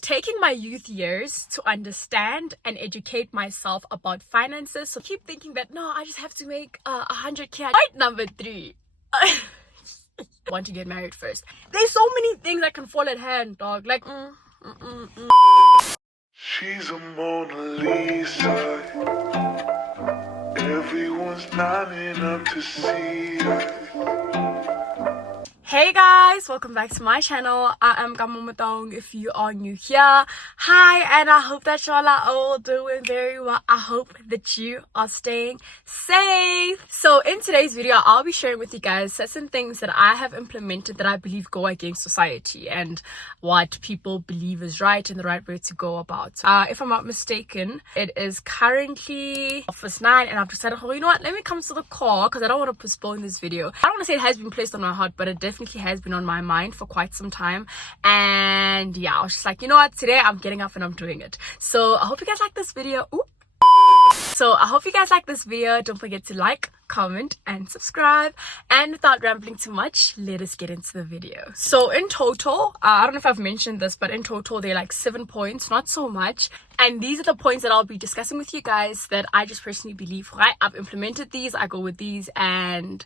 taking my youth years to understand and educate myself about finances. So I keep thinking that no, I just have to make 100k. Point number 3. Want to get married first. There's so many things that can fall at hand, dog. Like She's a Mona Lisa. Everyone's lining up to see her. Hey guys, welcome back to my channel. I am Kamumatong if you are new here. Hi, and I hope that y'all are all doing very well. I hope that you are staying safe. So in today's video, I'll be sharing with you guys certain things that I have implemented that I believe go against society and what people believe is right and the right way to go about. If I'm not mistaken, it is currently 9 and I've decided, oh, you know what, let me come to the car because I don't want to postpone this video. I don't want to say it has been placed on my heart, but it definitely has been on my mind for quite some time. And yeah, I was just like, you know what, today I'm getting up and I'm doing it. So I hope you guys like this video. Don't forget to like, comment and subscribe. And without rambling too much, let us get into the video. So in total, I don't know if I've mentioned this, but in total they're like 7 points, not so much. And these are the points that I'll be discussing with you guys that I just personally believe, right? I've implemented these, I go with these, and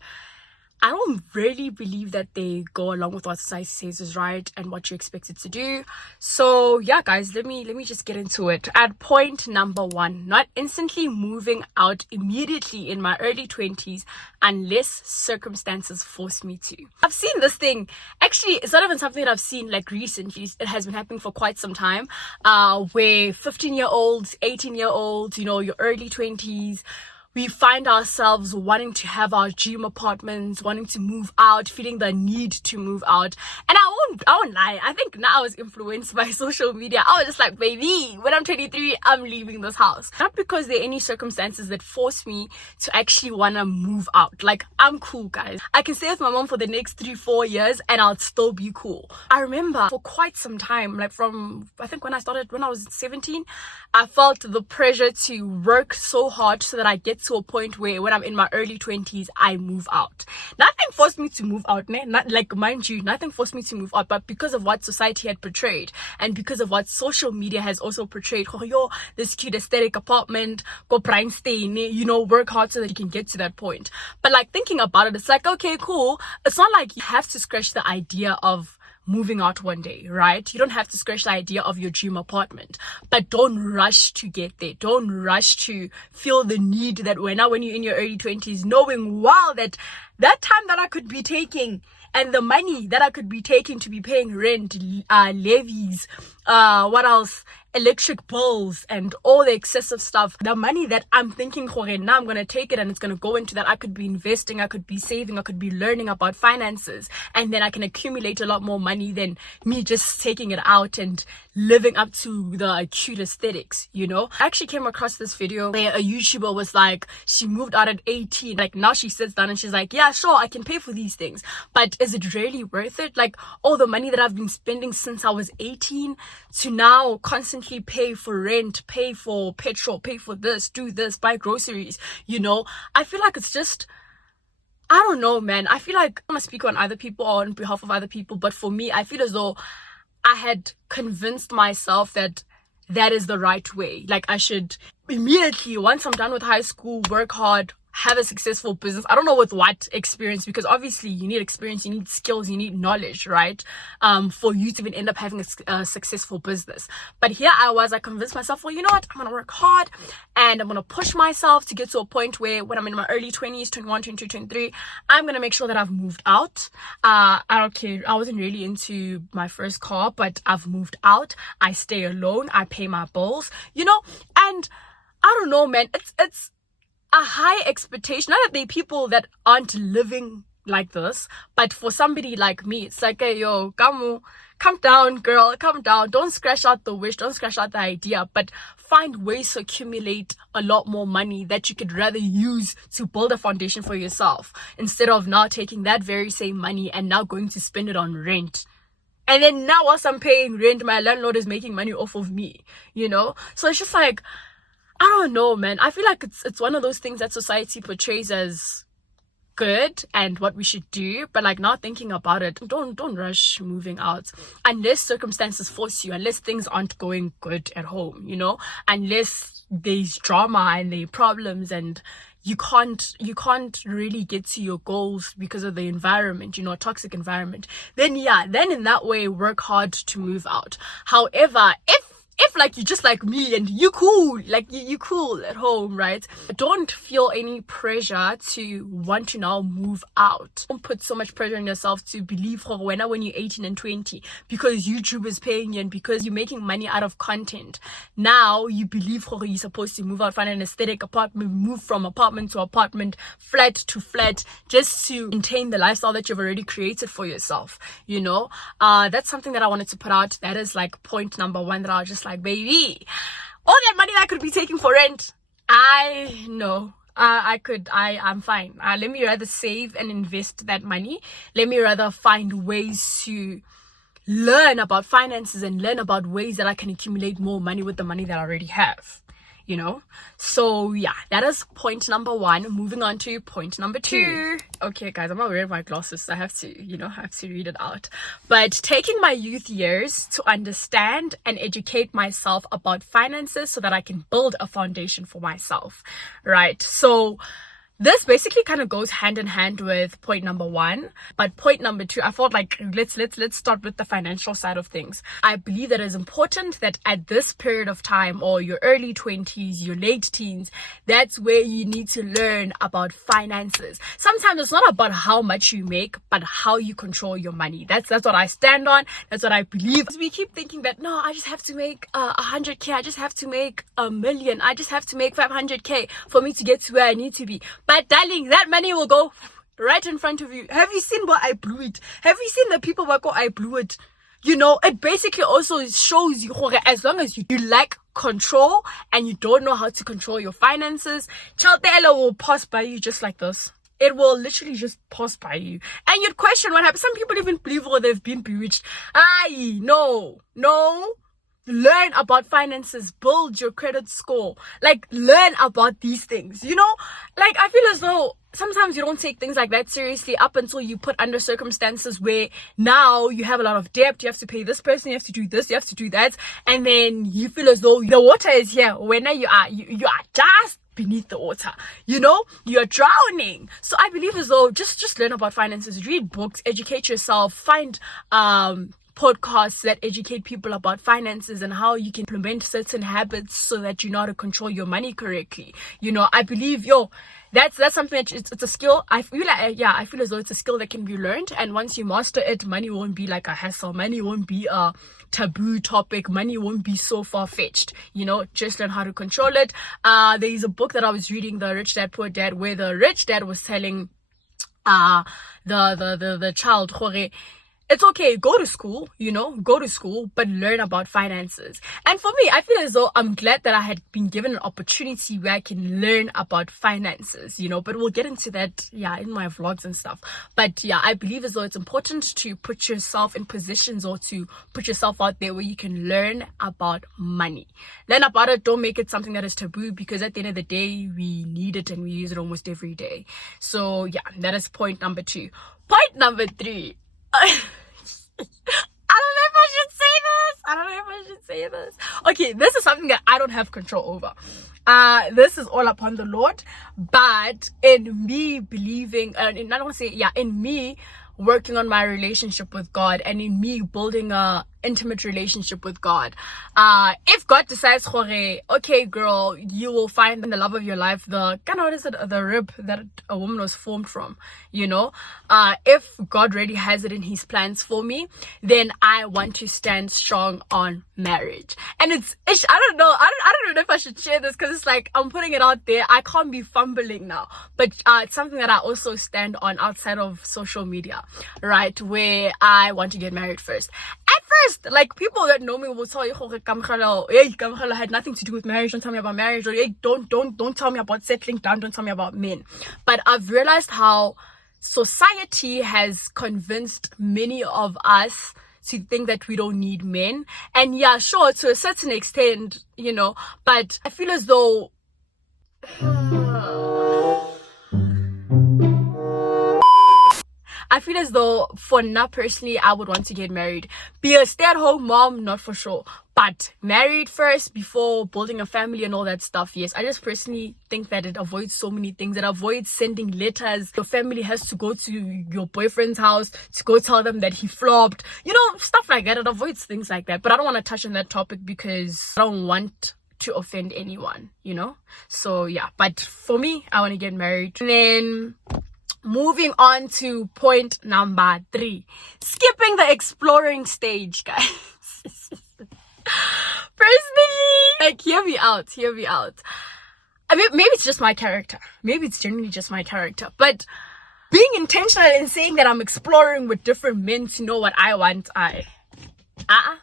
I don't really believe that they go along with what society says is right and what you're expected to do. So yeah, guys, let me just get into it. At point number 1, not instantly moving out immediately in my early 20s unless circumstances force me to. I've seen this thing. Actually, it's not even something that I've seen like recently. It has been happening for quite some time, where 15-year-olds, 18-year-olds, you know, your early 20s, we find ourselves wanting to have our dream apartments, wanting to move out, feeling the need to move out. And I won't lie, I think now I was influenced by social media. I was just like, baby, when I'm 23, I'm leaving this house. Not because there are any circumstances that force me to actually want to move out. Like, I'm cool, guys. I can stay with my mom for the next 3-4 years and I'll still be cool. I remember for quite some time, like from, I think when I was 17, I felt the pressure to work so hard so that I get to a point where when I'm in my early 20s, I move out. Nothing forced me to move out, not like, mind you, nothing forced me to move out, but because of what society had portrayed and because of what social media has also portrayed, oh yo, this cute aesthetic apartment, go prime stay, you know, work hard so that you can get to that point. But like thinking about it, it's like, okay, cool. It's not like you have to scratch the idea of moving out one day, right? You don't have to scratch the idea of your dream apartment, but don't rush to get there. Don't rush to feel the need that when you're in your early 20s, knowing, wow, that time that I could be taking and the money that I could be taking to be paying rent, levies, what else? Electric bills and all the excessive stuff, the money that I'm thinking, now I'm going to take it and it's going to go into that. I could be investing, I could be saving, I could be learning about finances, and then I can accumulate a lot more money than me just taking it out and living up to the cute aesthetics, you know. I actually came across this video where a YouTuber was like, she moved out at 18, like now she sits down and she's like, yeah, sure, I can pay for these things, but is it really worth it? Like all the money that I've been spending since I was 18 to now constantly pay for rent, pay for petrol, pay for this, do this, buy groceries, you know. I feel like it's just, I don't know, man. I feel like I'm gonna speak on other people or on behalf of other people, but for me, I feel as though I had convinced myself that that is the right way. Like I should immediately, once I'm done with high school, work hard, have a successful business. I don't know with what experience, because obviously you need experience, you need skills, you need knowledge, right? For you to even end up having a successful business. But here I convinced myself, well, you know what? I'm going to work hard and I'm going to push myself to get to a point where when I'm in my early 20s, 21, 22, 23, I'm going to make sure that I've moved out. I don't care. I wasn't really into my first car, but I've moved out. I stay alone. I pay my bills, you know, and I don't know, man. It's a high expectation. Not that there are people that aren't living like this, but for somebody like me, it's like, hey, yo, come down, girl, come down. Don't scratch out the wish, don't scratch out the idea, but find ways to accumulate a lot more money that you could rather use to build a foundation for yourself, instead of now taking that very same money and now going to spend it on rent. And then now whilst I'm paying rent, my landlord is making money off of me, you know? So it's just like, I don't know, man. I feel like it's one of those things that society portrays as good and what we should do, but like now thinking about it, don't rush moving out unless circumstances force you, unless things aren't going good at home, you know, unless there's drama and there are problems and you can't really get to your goals because of the environment, you know, a toxic environment, then in that way work hard to move out. However, if like you just like me and you cool, like you cool at home, right? Don't feel any pressure to want to now move out. Don't put so much pressure on yourself to believe when you're 18 and 20 because YouTube is paying you and because you're making money out of content. Now you believe you're supposed to move out, find an aesthetic apartment, move from apartment to apartment, flat to flat, just to maintain the lifestyle that you've already created for yourself, you know? That's something that I wanted to put out. That is like point number one, that I was just like, baby, all that money that I could be taking for rent, I'm fine. Let me rather save and invest that money. Let me rather find ways to learn about finances and learn about ways that I can accumulate more money with the money that I already have, you know? So yeah, that is point number one. Moving on to point number two. Okay guys, I'm not wearing my glasses, so I have to read it out. But taking my youth years to understand and educate myself about finances so that I can build a foundation for myself, right? So this basically kind of goes hand in hand with point number one, but point number two, I thought like let's start with the financial side of things. I believe that it's important that at this period of time, or your early 20s, your late teens, that's where you need to learn about finances. Sometimes it's not about how much you make, but how you control your money. That's what I stand on. That's what I believe. We keep thinking that no, I just have to make 100k, I just have to make 1 million, I just have to make 500k for me to get to where I need to be. But darling, that money will go right in front of you. Have you seen where I blew it? Have you seen the people where I blew it? You know, it basically also shows you as long as you lack control and you don't know how to control your finances, Chaldela will pass by you just like this. It will literally just pass by you. And you'd question what happened. Some people even believe they've been bewitched. No. Learn about finances, build your credit score, like learn about these things, you know? Like I feel as though sometimes you don't take things like that seriously up until you put under circumstances where now you have a lot of debt, you have to pay this person, you have to do this, you have to do that, and then you feel as though the water is here when you are just beneath the water, you know, you're drowning. So I believe as though just learn about finances, read books, educate yourself, find podcasts that educate people about finances and how you can implement certain habits so that you know how to control your money correctly. You know, I believe that's something that it's a skill. I feel as though it's a skill that can be learned, and once you master it, money won't be like a hassle, money won't be a taboo topic, money won't be so far-fetched, you know. Just learn how to control it. There is a book that I was reading, The Rich Dad Poor Dad, where the rich dad was telling the child, it's okay, go to school, but learn about finances. And for me, I feel as though I'm glad that I had been given an opportunity where I can learn about finances, you know, but we'll get into that, in my vlogs and stuff. But I believe as though it's important to put yourself in positions or to put yourself out there where you can learn about money. Learn about it, don't make it something that is taboo, because at the end of the day, we need it and we use it almost every day. So that is point number two. Point number three. I don't know if I should say this. Okay, this is something that I don't have control over. This is all upon the Lord. But in me believing, in me working on my relationship with God, and in me building a intimate relationship with God, if God decides, okay girl, you will find the love of your life, the rib that a woman was formed from, you know, if God really has it in his plans for me, then I want to stand strong on marriage. And I don't know if I should share this, because it's like I'm putting it out there. I can't be fumbling now, but it's something that I also stand on outside of social media, right, where I want to get married first. At first, like, people that know me will tell you, Kamkhalo had nothing to do with marriage, don't tell me about marriage, or hey, don't tell me about settling down, don't tell me about men. But I've realized how society has convinced many of us to think that we don't need men. And sure, to a certain extent, you know, but I feel as though I feel as though for now personally, I would want to get married. Be a stay-at-home mom, not for sure. But married first before building a family and all that stuff, yes. I just personally think that it avoids so many things. It avoids sending letters. Your family has to go to your boyfriend's house to go tell them that he flopped. You know, stuff like that. It avoids things like that. But I don't want to touch on that topic because I don't want to offend anyone, you know? So yeah, but for me, I want to get married. And then moving on to point number 3. Skipping the exploring stage, guys. Personally, like, hear me out. I mean, maybe it's just my character. Maybe it's genuinely just my character. But being intentional in saying that I'm exploring with different men to know what I want, I can't.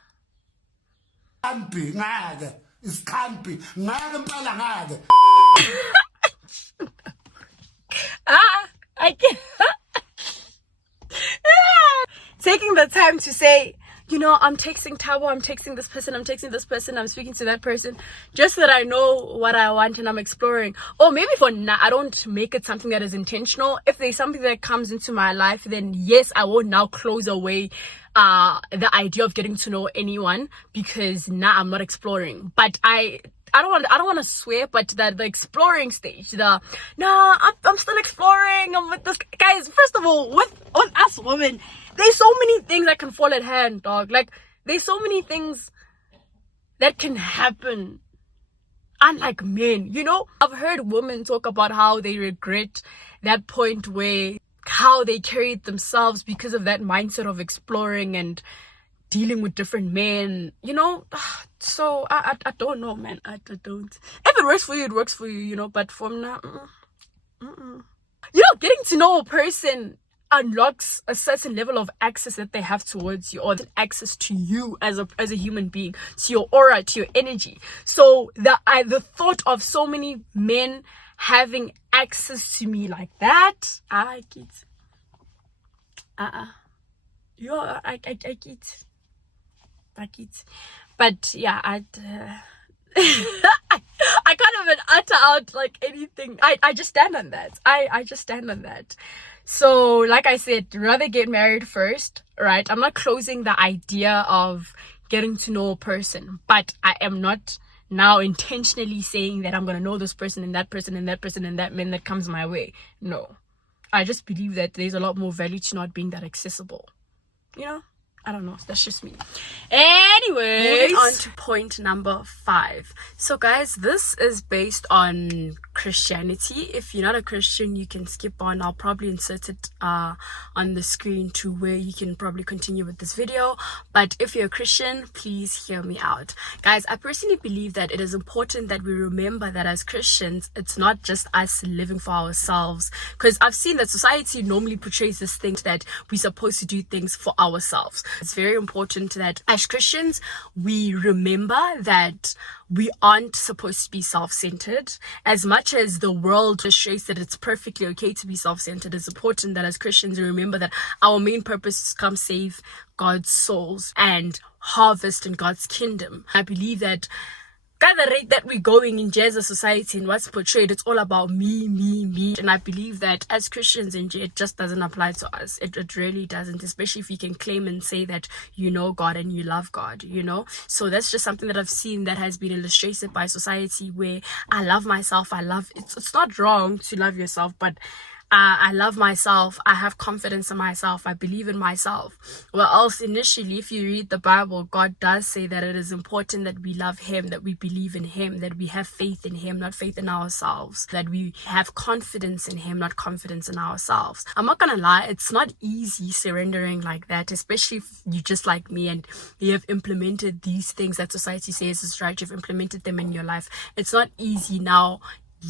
Taking the time to say, you know, I'm texting Tabo, I'm texting this person, I'm speaking to that person, just so that I know what I want and I'm exploring. Or maybe for now, I don't make it something that is intentional. If there's something that comes into my life, then yes, I will now close away the idea of getting to know anyone, because now I'm not exploring. But I don't want to swear, but the exploring stage, I'm still exploring. I'm with this guys. First of all, with us women, there's so many things that can fall at hand, dog. Like, there's so many things that can happen. Unlike men, you know, I've heard women talk about how they regret that point where how they carried themselves because of that mindset of exploring and dealing with different men, you know. So I don't know, man. I don't. If it works for you, it works for you, you know. But for now, you know, getting to know a person unlocks a certain level of access that they have towards you, or access to you as a human being, to your aura, to your energy. So the thought of so many men having access to me like that, I get but yeah, I can't even utter out like anything. I just stand on that. I just stand on that. So like I said, rather get married first, right? I'm not closing the idea of getting to know a person, but I am not now intentionally saying that I'm gonna know this person and that person and that person and that man that comes my way. No, I just believe that there's a lot more value to not being that accessible, you know. I don't know, that's just me. Anyways, moving on to point number 5. So guys, this is based on Christianity. If you're not a Christian, you can skip on. I'll probably insert it on the screen to where you can probably continue with this video. But if you're a Christian, please hear me out. Guys, I personally believe that it is important that we remember that as Christians, it's not just us living for ourselves. Because I've seen that society normally portrays this thing that we're supposed to do things for ourselves. It's very important that as Christians, we remember that we aren't supposed to be self-centered. As much as the world illustrates that it's perfectly okay to be self-centered, it's important that as Christians we remember that our main purpose is to come save God's souls and harvest in God's kingdom. I believe that at the rate that we're going in Jesus society and what's portrayed, it's all about me. And I believe that as Christians, it just doesn't apply to us. It really doesn't, especially if you can claim and say that you know God and you love God, you know. So that's just something that I've seen that has been illustrated by society, where I love myself. It's not wrong to love yourself, but I love myself. I have confidence in myself. I believe in myself. Well, else initially, if you read the Bible, God does say that it is important that we love Him, that we believe in Him, that we have faith in Him, not faith in ourselves, that we have confidence in Him, not confidence in ourselves. I'm not gonna lie, it's not easy surrendering like that, especially if you're just like me and you have implemented these things that society says is right. You've implemented them in your life. It's not easy now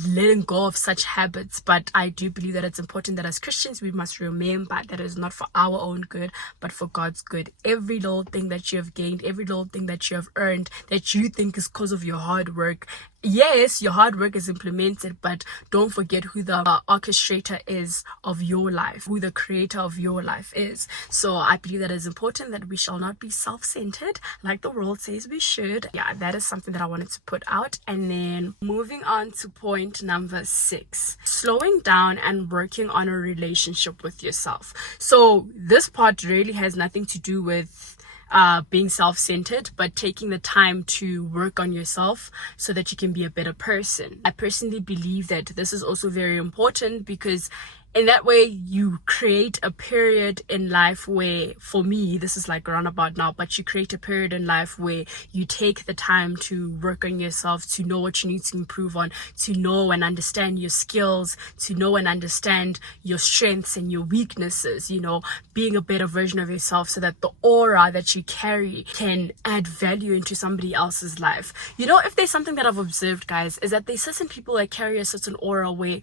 letting go of such habits, but I do believe that it's important that as Christians we must remember that it is not for our own good but for God's good. Every little thing that you have gained, every little thing that you have earned that you think is because of your hard work, yes, your hard work is implemented, but don't forget who the orchestrator is of your life, who the creator of your life is. So I believe that it's important that we shall not be self-centered like the world says we should. Yeah, that is something that I wanted to put out. And then moving on to point point number 6, slowing down and working on a relationship with yourself. So this part really has nothing to do with being self-centered, but taking the time to work on yourself so that you can be a better person. I personally believe that this is also very important because in that way you create a period in life where, for me, this is like roundabout now, but you create a period in life where you take the time to work on yourself, to know what you need to improve on, to know and understand your skills, to know and understand your strengths and your weaknesses, you know, being a better version of yourself so that the aura that you carry can add value into somebody else's life. You know, if there's something that I've observed, guys, is that there's certain people that carry a certain aura where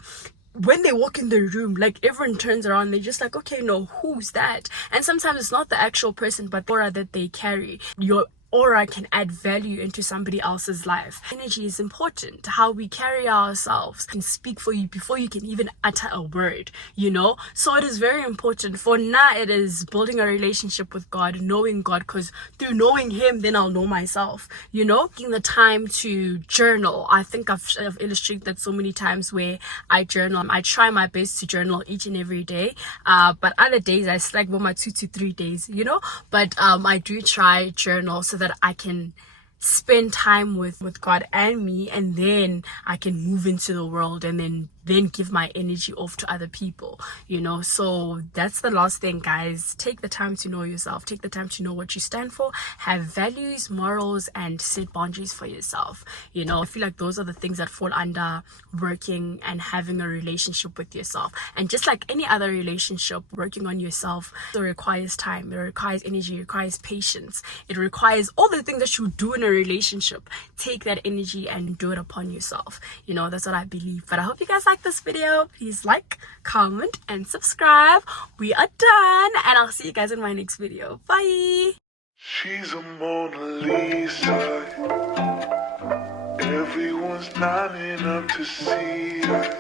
when they walk in the room, like, everyone turns around, they're just like, okay, no, who's that? And sometimes it's not the actual person, but the aura that they carry. Your aura can add value into somebody else's life. Energy is important. How we carry ourselves can speak for you before you can even utter a word, you know. So it is very important. For now, it is building a relationship with God, knowing God, because through knowing Him, then I'll know myself, you know. Taking the time to journal. I think I've illustrated that so many times where I journal. I try my best to journal each and every day, but other days I slack for my 2 to 3 days, you know. But I do try journal so that I can spend time with God and me, and then I can move into the world and then give my energy off to other people, you know. So that's the last thing, guys. Take the time to know yourself, take the time to know what you stand for, have values, morals, and set boundaries for yourself, you know. I feel like those are the things that fall under working and having a relationship with yourself. And just like any other relationship, working on yourself, it requires time, it requires energy, it requires patience, it requires all the things that you do in a relationship. Take that energy and do it upon yourself, you know. That's what I believe. But I hope you guys like this video. Please like, comment, and subscribe. We are done, and I'll see you guys in my next video. Bye. She's a Mona Lisa. Everyone's lining up to see her.